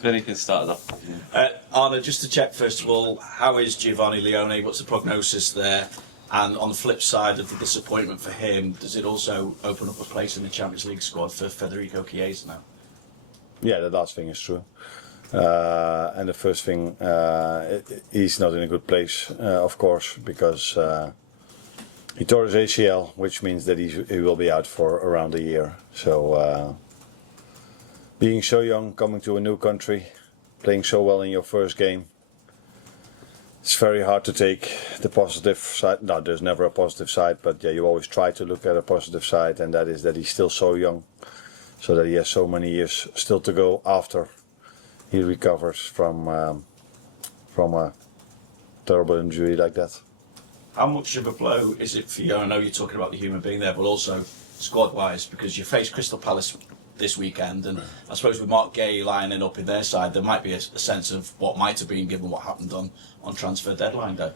Vinny can start off. Arne, just to check first of all, how is Giovanni Leone? What's the prognosis there? And on the flip side of the disappointment for him, does it also open up a place in the Champions League squad for Federico Chiesa now? Yeah, the last thing is true. And the first thing, he's not in a good place, of course, because he tore his ACL, which means that he will be out for around a year. So, being so young, coming to a new country, playing so well in your first game, it's very hard to take the positive side. No, there's never a positive side, but yeah, you always try to look at a positive side, and that is that he's still so young, so that he has so many years still to go after he recovers from a terrible injury like that. How much of a blow is it for you? I know you're talking about the human being there, but also squad-wise, because you face Crystal Palace this weekend, and I suppose with Mark Gay lining up in their side, there might be a sense of what might have been given what happened on transfer deadline day.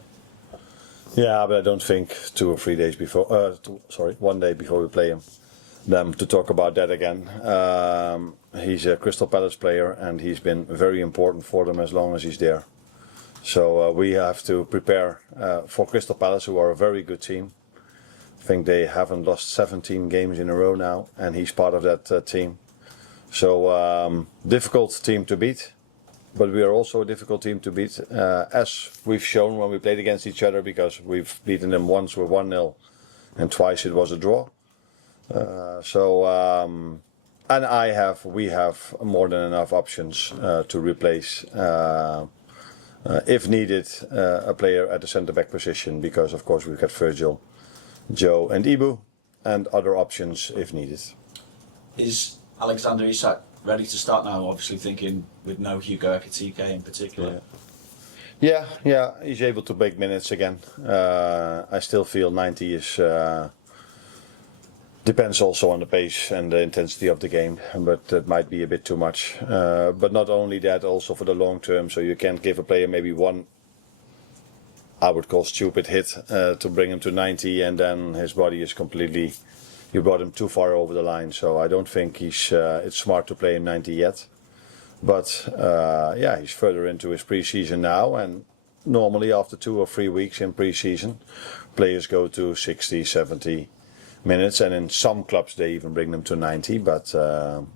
Yeah, but I don't think 2 or 3 days before, 1 day before we play them to talk about that again. He's a Crystal Palace player, and he's been very important for them as long as he's there. So we have to prepare for Crystal Palace, who are a very good team. I think they haven't lost 17 games in a row now, and he's part of that team. So difficult team to beat, but we are also a difficult team to beat, as we've shown when we played against each other, because we've beaten them once with 1-0 and twice it was a draw. And we have more than enough options to replace, if needed, a player at the centre-back position, because of course we've got Virgil, Joe and Ibu, and other options if needed. Is Alexander Isak ready to start now, obviously thinking with no Hugo Ekitike in particular? Yeah, he's able to make minutes again. I still feel 90 is... depends also on the pace and the intensity of the game, but that might be a bit too much. But not only that, also for the long term, so you can't give a player maybe one, I would call stupid hit, to bring him to 90, and then his body is completely, you brought him too far over the line. So I don't think it's smart to play him 90 yet. But he's further into his pre-season now, and normally after 2 or 3 weeks in pre-season, players go to 60, 70 minutes, and in some clubs they even bring them to 90. But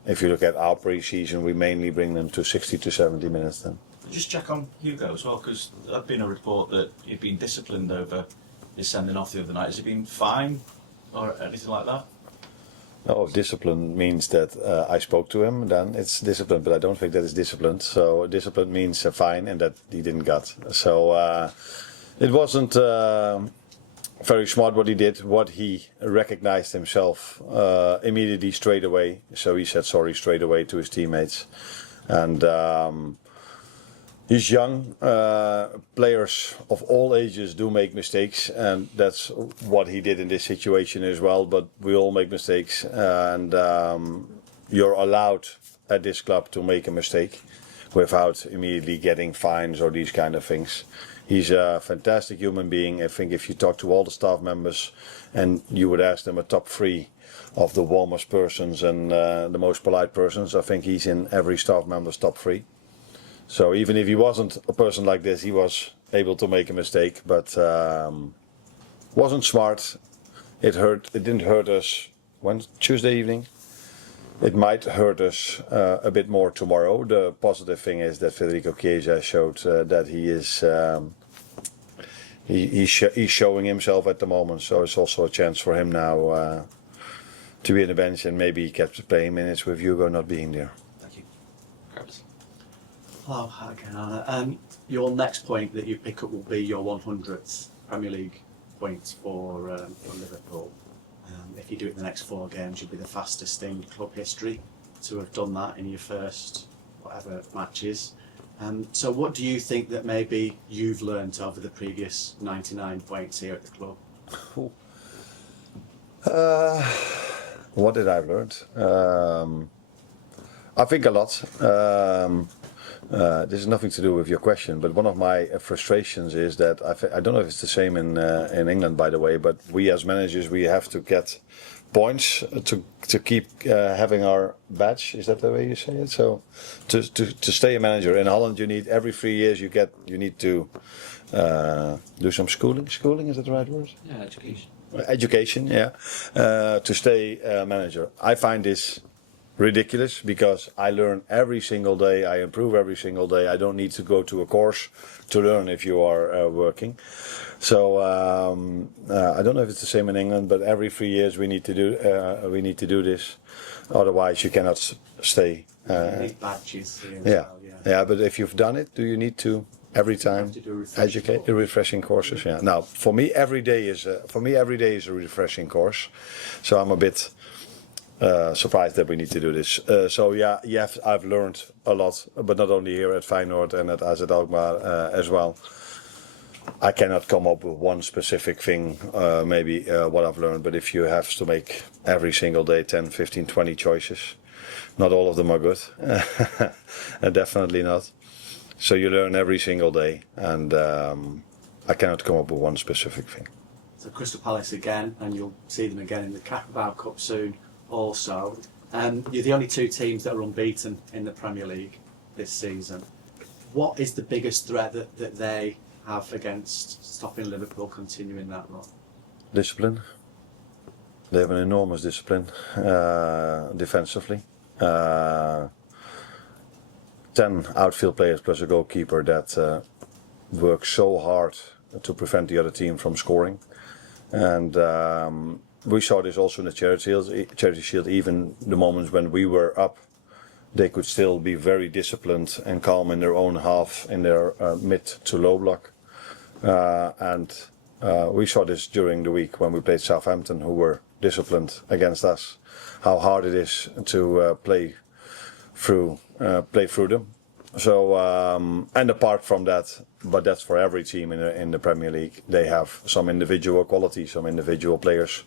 if you look at our pre-season, we mainly bring them to 60 to 70 minutes then. Just check on Hugo as well, because there's been a report that he'd been disciplined over his sending off the other night. Has he been fine or anything like that? No, if discipline means that I spoke to him, then it's discipline, but I don't think that is disciplined. So discipline means fine, and that he didn't get. So it wasn't very smart what he did. What he recognized himself immediately straight away. So he said sorry straight away to his teammates. And he's young. Players of all ages do make mistakes, and that's what he did in this situation as well. But we all make mistakes, and you're allowed at this club to make a mistake without immediately getting fines or these kind of things. He's a fantastic human being. I think if you talk to all the staff members and you would ask them a top 3 of the warmest persons and the most polite persons, I think he's in every staff member's top 3. So even if he wasn't a person like this, he was able to make a mistake, but wasn't smart. It didn't hurt us Tuesday evening. It might hurt us a bit more tomorrow. The positive thing is that Federico Chiesa showed that he is he's showing himself at the moment. So it's also a chance for him now to be on the bench, and maybe he kept playing minutes with Hugo not being there. Thank you. Hello, again, Arne. Your next point that you pick up will be your 100th Premier League points for Liverpool. If you do it in the next 4 games, you'll be the fastest in club history to have done that in your first whatever matches. So what do you think that maybe you've learned over the previous 99 points here at the club? What did I learn? I think a lot. This has nothing to do with your question, but one of my frustrations is that I don't know if it's the same in England, by the way, but we as managers, we have to get points to keep having our badge. Is that the way you say it? So to stay a manager in Holland, you need every 3 years you need to do some schooling. Schooling, is that the right word? Yeah, education. Education, yeah. To stay manager, I find this ridiculous because I learn every single day. I improve every single day. I don't need to go to a course to learn if you are working. So I don't know if it's the same in England, but every 3 years we need to do this. Otherwise, you cannot stay. You need badges. As Yeah, well, yeah. But if you've done it, do you need to every time to do refreshing educate refreshing courses? Yeah. Now, for me, every day is a refreshing course. So I'm a bit surprised that we need to do this. So yeah, I've learned a lot, but not only here at Feyenoord and at AZ Alkmaar as well. I cannot come up with one specific thing, maybe what I've learned, but if you have to make every single day 10, 15, 20 choices, not all of them are good. Definitely not. So you learn every single day, and I cannot come up with one specific thing. So Crystal Palace again, and you'll see them again in the Carabao Cup soon also. You're the only two teams that are unbeaten in the Premier League this season. What is the biggest threat that they have against stopping Liverpool continuing that run? Discipline. They have an enormous discipline defensively. 10 outfield players plus a goalkeeper that work so hard to prevent the other team from scoring. And we saw this also in the Charity Shield, even the moments when we were up, they could still be very disciplined and calm in their own half, in their mid to low block. And we saw this during the week when we played Southampton, who were disciplined against us, how hard it is to play through them. So and apart from that, but that's for every team in the Premier League, they have some individual quality, some individual players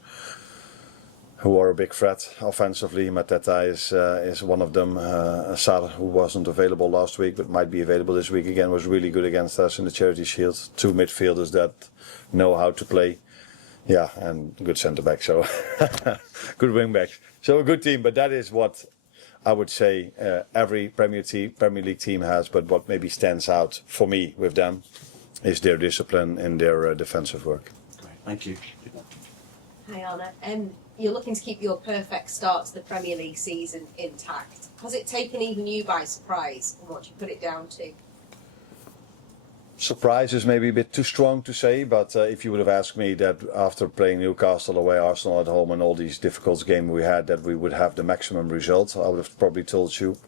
who are a big threat offensively. Mateta is one of them. Sar, who wasn't available last week but might be available this week again, was really good against us in the Charity Shield. 2 midfielders that know how to play. Yeah, and good centre back, so good wing backs. So a good team, but that is what I would say every Premier League team has. But what maybe stands out for me with them is their discipline in their defensive work. Great, thank you. Hi Arne. You're looking to keep your perfect start to the Premier League season intact. Has it taken even you by surprise, and what do you put it down to? Surprise is maybe a bit too strong to say, but if you would have asked me that after playing Newcastle away, Arsenal at home, and all these difficult games we had, that we would have the maximum result, I would have probably told you,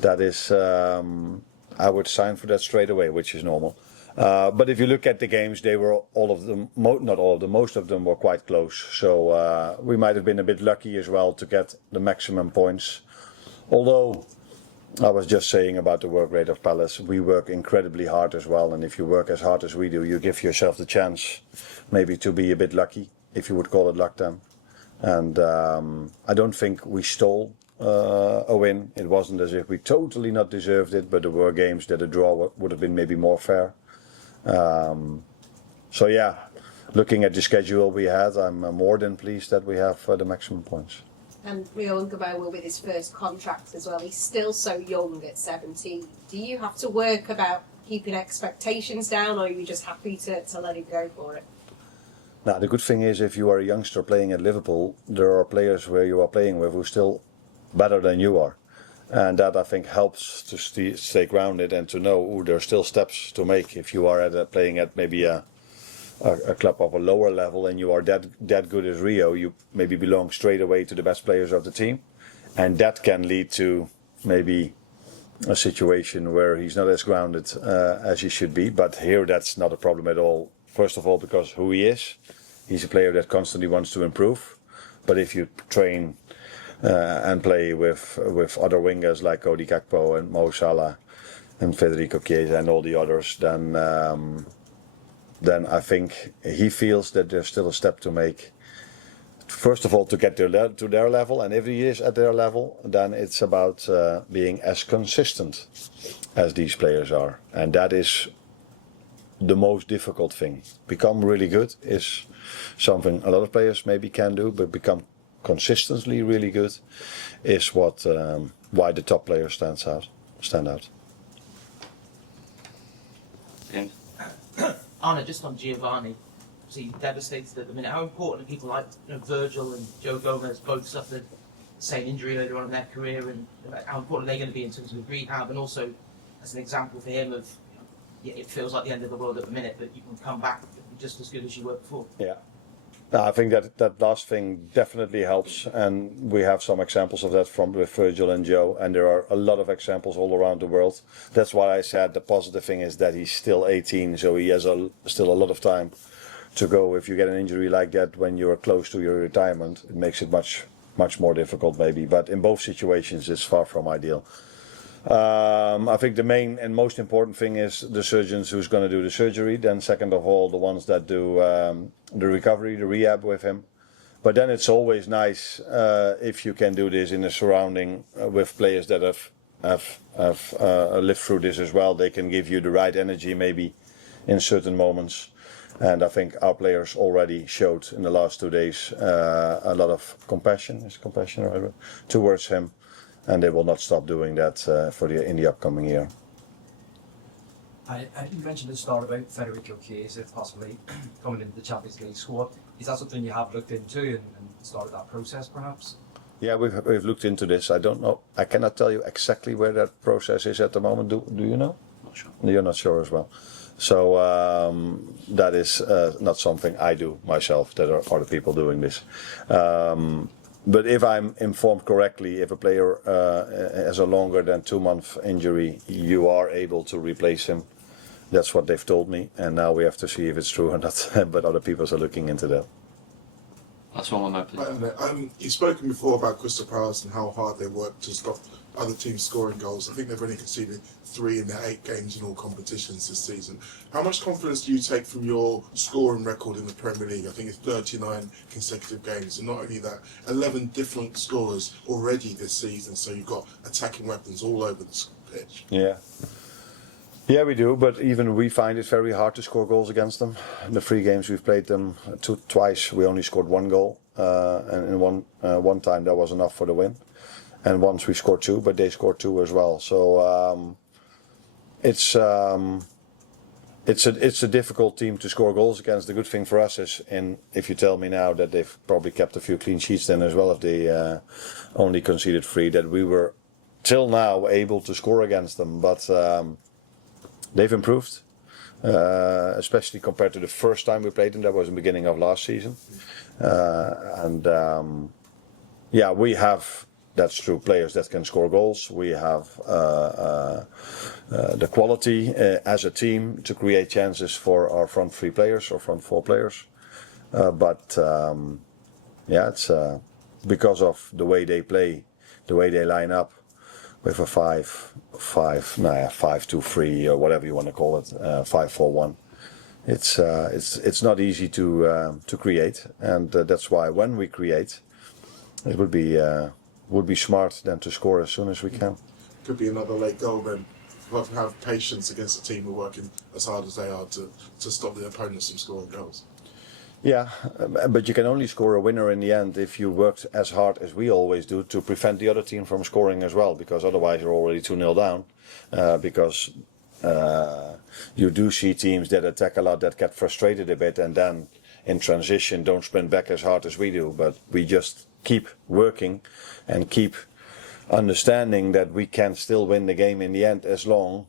that is, I would sign for that straight away, which is normal. But if you look at the games, they were all of them, not all of them, most of them were quite close. So we might have been a bit lucky as well to get the maximum points. Although I was just saying about the work rate of Palace, we work incredibly hard as well. And if you work as hard as we do, you give yourself the chance maybe to be a bit lucky, if you would call it luck then. And I don't think we stole a win. It wasn't as if we totally not deserved it, but there were games that a draw would have been maybe more fair. So yeah, looking at the schedule we had, I'm more than pleased that we have the maximum points. And Rio Ngabo will with his first contract as well. He's still so young at 17. Do you have to work about keeping expectations down, or are you just happy to let him go for it? Now, the good thing is, if you are a youngster playing at Liverpool, there are players where you are playing with who are still better than you are. And that, I think, helps to stay grounded and to know there are still steps to make. If you are playing at maybe a club of a lower level and you are that good as Rio, you maybe belong straight away to the best players of the team. And that can lead to maybe a situation where he's not as grounded as he should be. But here that's not a problem at all. First of all, because who he is. He's a player that constantly wants to improve. But if you train and play with other wingers like Cody Gakpo and Mo Salah and Federico Chiesa and all the others, then I think he feels that there's still a step to make. First of all, to get to their level, and if he is at their level, then it's about being as consistent as these players are. And that is the most difficult thing. Become really good is something a lot of players maybe can do, but become consistently really good is what why the top players stand out. And Arne, just on Giovanni, he's devastated at the minute. How important are people like Virgil and Joe Gomez both suffered the same injury earlier on in their career, and how important are they going to be in terms of rehab, and also as an example for him of, it feels like the end of the world at the minute, but you can come back just as good as you were before. Yeah. No, I think that last thing definitely helps, and we have some examples of that with Virgil and Joe, and there are a lot of examples all around the world. That's why I said the positive thing is that he's still 18, so he has still a lot of time to go. If you get an injury like that when you're close to your retirement, it makes it much more difficult maybe, but in both situations it's far from ideal. I think the main and most important thing is the surgeons who's going to do the surgery, then second of all the ones that do the recovery, the rehab with him. But then it's always nice if you can do this in a surrounding with players that have lived through this as well. They can give you the right energy maybe in certain moments. And I think our players already showed in the last 2 days a lot of compassion towards him. And they will not stop doing that in the upcoming year. You mentioned at the start about Federico Chiesa possibly coming into the Champions League squad. Is that something you have looked into and started that process perhaps? Yeah, we've looked into this. I don't know. I cannot tell you exactly where that process is at the moment. Do you know? not sure. You're not sure as well. So that is not something I do myself. That are other people doing this. But if I'm informed correctly, if a player has a longer than 2-month injury, you are able to replace him. That's what they've told me, and now we have to see if it's true or not. But other people are looking into that. That's one on that, please. You've spoken before about Crystal Palace and how hard they work to stop other teams scoring goals. I think they've only conceded 3 in their 8 games in all competitions this season. How much confidence do you take from your scoring record in the Premier League? I think it's 39 consecutive games, and not only that, 11 different scorers already this season, so you've got attacking weapons all over the pitch. Yeah, we do, but even we find it very hard to score goals against them. In the 3 games we've played them twice, we only scored 1 goal, and in one time that was enough for the win. And once we scored 2, but they scored 2 as well. So it's a difficult team to score goals against. The good thing for us is, if you tell me now that they've probably kept a few clean sheets then as well, if they only conceded 3, that we were till now able to score against them. But they've improved, especially compared to the first time we played them. That was the beginning of last season. We have. That's true. Players that can score goals. We have the quality as a team to create chances for our front 3 players or front 4 players. It's because of the way they play, the way they line up with a 5-2-3 or whatever you want to call it, 5-4-1. It's not easy to create, and that's why when we create, it would be smart then to score as soon as we can. Could be another late goal then. You have to have patience against a team who are working as hard as they are to stop the opponents from scoring goals. Yeah, but you can only score a winner in the end if you worked as hard as we always do to prevent the other team from scoring as well, because otherwise you're already 2-0 down. Because you do see teams that attack a lot that get frustrated a bit and then in transition don't sprint back as hard as we do, but we just keep working and keep understanding that we can still win the game in the end as long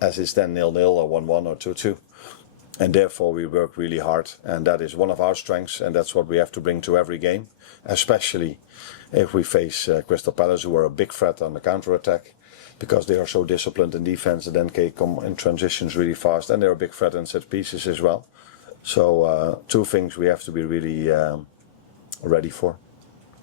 as it's then 0-0 or 1-1 or 2-2. And therefore we work really hard, and that is one of our strengths, and that's what we have to bring to every game, especially if we face Crystal Palace, who are a big threat on the counter-attack, because they are so disciplined in defense and then can come in transitions really fast, and they're a big threat in set pieces as well. So 2 things we have to be really ready for.